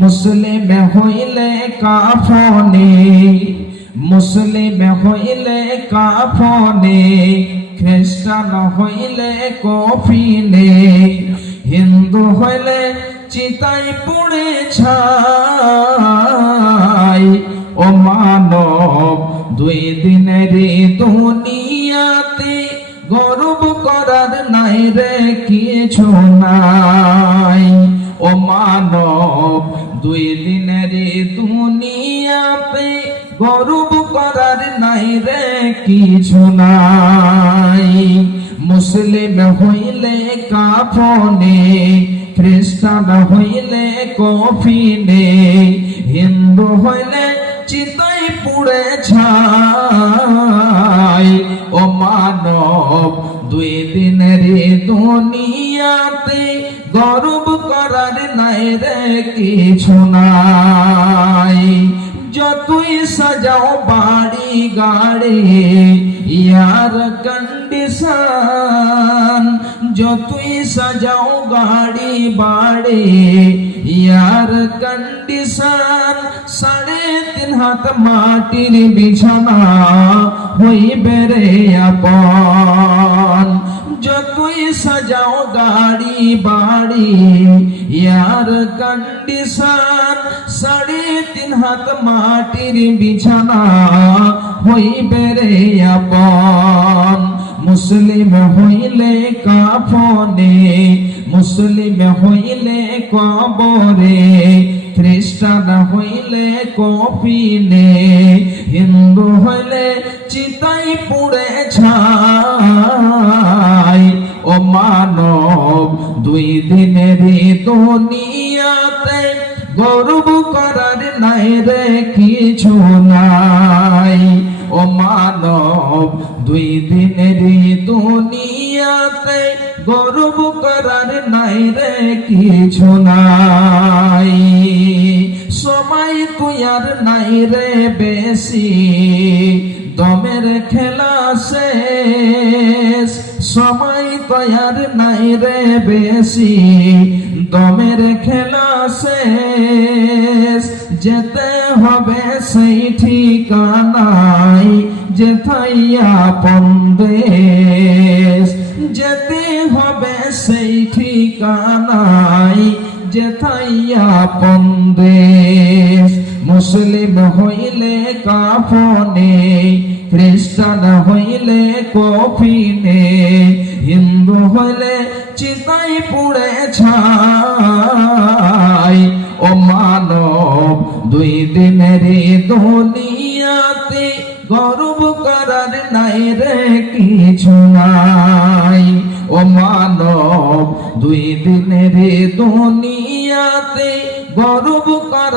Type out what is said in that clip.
মুসলিম হইলে কাফনে, মুসলিম হইলে কাফনে, খ্রিস্টান হইলে কফিনে, হিন্দু হইলে চিতায় পুড়ে ছাই। ও মানব দুই দিনের দুনিয়াতে গর্ব করার নাই রে কিছু নাই। ও মানব দুই দিনের দুনিয়াতে গর্ব করার নাই রে কিছু নাই। মুসলিম হইলে কাফনে, খ্রিস্টান হইলে কফিনে, হিন্দু হইলে চিতায় পুড়ে ছাই। ও মানব দুই দিনের দুনিয়াতে গর্ব করার নাই রে কিছু নাই। যতই সাজাও বাড়ি গাড়ি ইয়ার কন্ডিশন, যতই সাজাও গাড়ি বাড়ি ইয়ার কন্ডিশন, 3.5 হাত মাটির বিছানা হইবে রে আপন। যতই সাজাও গাড়ি বাড়ি ইয়ার কন্ডিশন, 3.5 হাত মাটির বিছানা হইবে রে আপন। মুসলিম হইলে কাফনে, মুসলিম হইলে কবরে, খ্রিস্টান হইলে কফিনে, হিন্দু হইলে চিতায় পুড়ে ছাই। ও মানব দুই দিনের দুনিয়াতে গর্ব করার নাই রে কিছু নাই। ও মানব দুই দিনের দুনিয়াতে গর্ব করার নাই রে কিছু নাই। সময় তুই আর নাই রে বেশি, দমের খেলা শেষ। সময় তুই আর নাই রে বেশি, দমের খেলা শেষ। যেতে হবে সেই ঠিকানায় যেথায় আপন দেশ, যেতে হবে সেই ঠিকানায় যেথায় আপন দেশ। মুসলিম হইলে কাফনে, খ্রিস্টান হইলে কফিনে, হিন্দু হইলে চিতায় পুড়ে ছাই। ও মানব দুই দিনের দুনিয়াতে গর্ব করার নাই রে কিছু নাই। ও মানব দুই দিনের দুনিয়াতে গর্ব করার